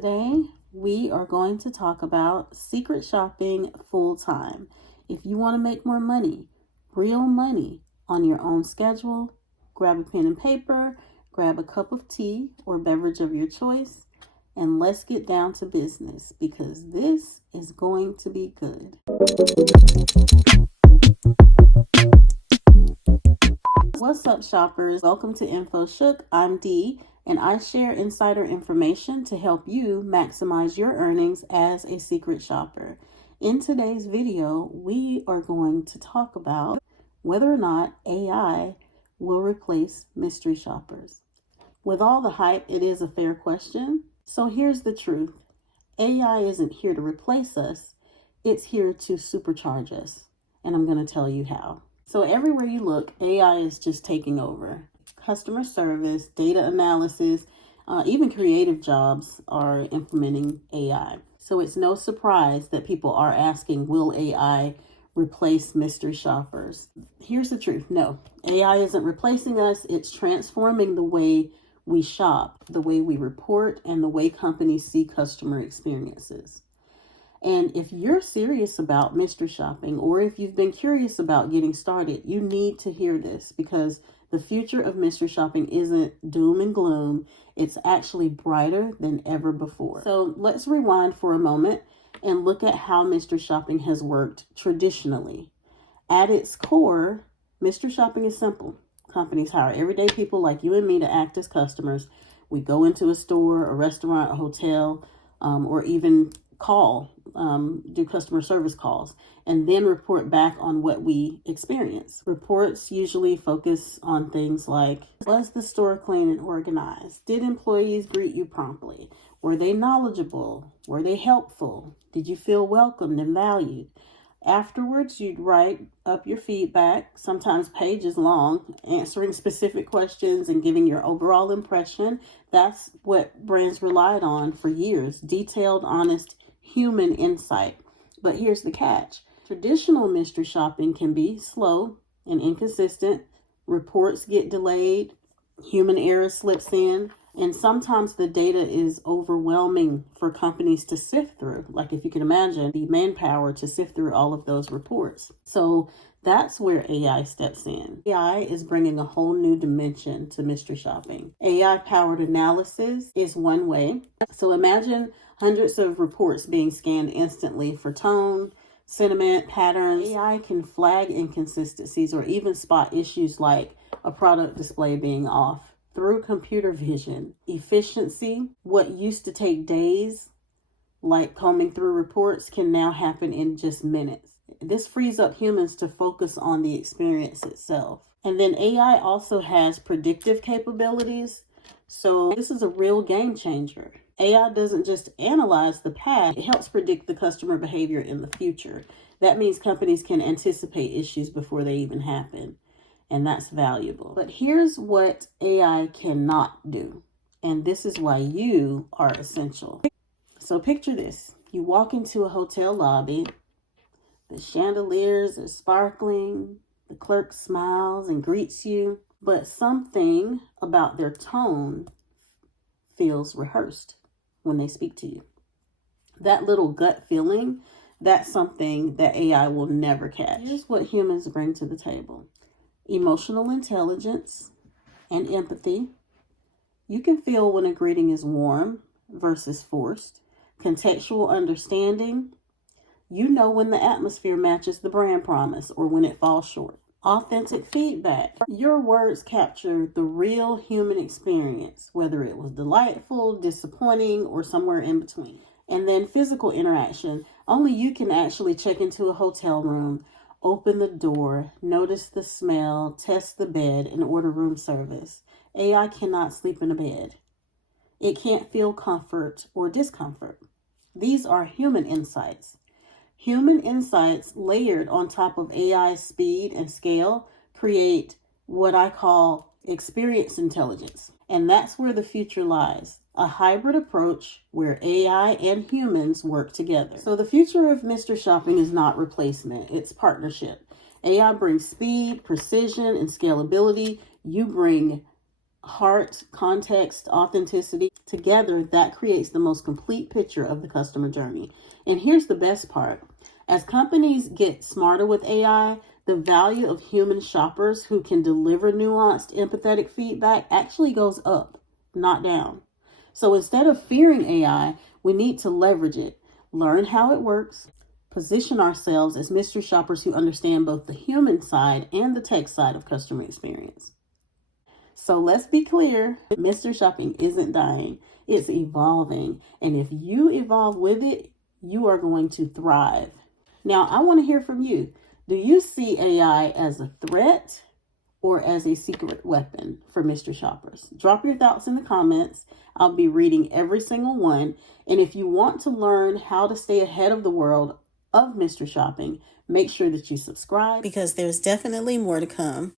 Today, we are going to talk about secret shopping full-time. If you want to make more money, real money, on your own schedule, grab a pen and paper, grab a cup of tea or beverage of your choice, and let's get down to business because this is going to be good. What's up, shoppers? Welcome to Info Shook. I'm Dee, and I share insider information to help you maximize your earnings as a secret shopper. In today's video, we are going to talk about whether or not AI will replace mystery shoppers. With all the hype, it is a fair question. So here's the truth. AI isn't here to replace us. It's here to supercharge us. And I'm going to tell you how. So everywhere you look, AI is just taking over. Customer service, data analysis, even creative jobs are implementing AI. So it's no surprise that people are asking, will AI replace mystery shoppers? Here's the truth. No, AI isn't replacing us. It's transforming the way we shop, the way we report, and the way companies see customer experiences. And if you're serious about mystery shopping, or if you've been curious about getting started, you need to hear this because the future of mystery shopping isn't doom and gloom. It's actually brighter than ever before. So let's rewind for a moment and look at how mystery shopping has worked traditionally. At its core, mystery shopping is simple. Companies hire everyday people like you and me to act as customers. We go into a store, a restaurant, a hotel, or even do customer service calls, and then report back on what we experience. Reports usually focus on things like, was the store clean and organized? Did employees greet you promptly? Were they knowledgeable? Were they helpful? Did you feel welcomed and valued? Afterwards, you'd write up your feedback, sometimes pages long, answering specific questions and giving your overall impression. That's what brands relied on for years, detailed, honest, human insight. But here's the catch. Traditional mystery shopping can be slow and inconsistent. Reports get delayed. Human error slips in. And sometimes the data is overwhelming for companies to sift through. Like if you can imagine the manpower to sift through all of those reports. So that's where AI steps in. AI is bringing a whole new dimension to mystery shopping. AI-powered analysis is one way. So imagine hundreds of reports being scanned instantly for tone, sentiment, patterns. AI can flag inconsistencies or even spot issues like a product display being off. Through computer vision, efficiency, what used to take days, like combing through reports, can now happen in just minutes. This frees up humans to focus on the experience itself. And then AI also has predictive capabilities. So this is a real game changer. AI doesn't just analyze the past, it helps predict the customer behavior in the future. That means companies can anticipate issues before they even happen. And that's valuable. But here's what AI cannot do. And this is why you are essential. So picture this. You walk into a hotel lobby. The chandeliers are sparkling. The clerk smiles and greets you. But something about their tone feels rehearsed when they speak to you. That little gut feeling, that's something that AI will never catch. Here's what humans bring to the table. Emotional intelligence and empathy. You can feel when a greeting is warm versus forced. Contextual understanding. You know when the atmosphere matches the brand promise or when it falls short. Authentic feedback. Your words capture the real human experience, whether it was delightful, disappointing, or somewhere in between. And then physical interaction. Only you can actually check into a hotel room, open the door, notice the smell, test the bed, and order room service. AI cannot sleep in a bed. It can't feel comfort or discomfort. These are human insights. Human insights layered on top of AI's speed and scale create what I call experience intelligence. And that's where the future lies. A hybrid approach where AI and humans work together. So the future of mystery shopping is not replacement, it's partnership. AI brings speed, precision, and scalability. You bring heart, context, authenticity. Together, that creates the most complete picture of the customer journey. And here's the best part. As companies get smarter with AI, the value of human shoppers who can deliver nuanced, empathetic feedback actually goes up, not down. So instead of fearing AI, we need to leverage it, learn how it works, position ourselves as mystery shoppers who understand both the human side and the tech side of customer experience. So let's be clear, mystery shopping isn't dying, it's evolving. And if you evolve with it, you are going to thrive. Now, I want to hear from you. Do you see AI as a threat or as a secret weapon for mystery shoppers? Drop your thoughts in the comments. I'll be reading every single one. And if you want to learn how to stay ahead of the world of mystery shopping, make sure that you subscribe because there's definitely more to come.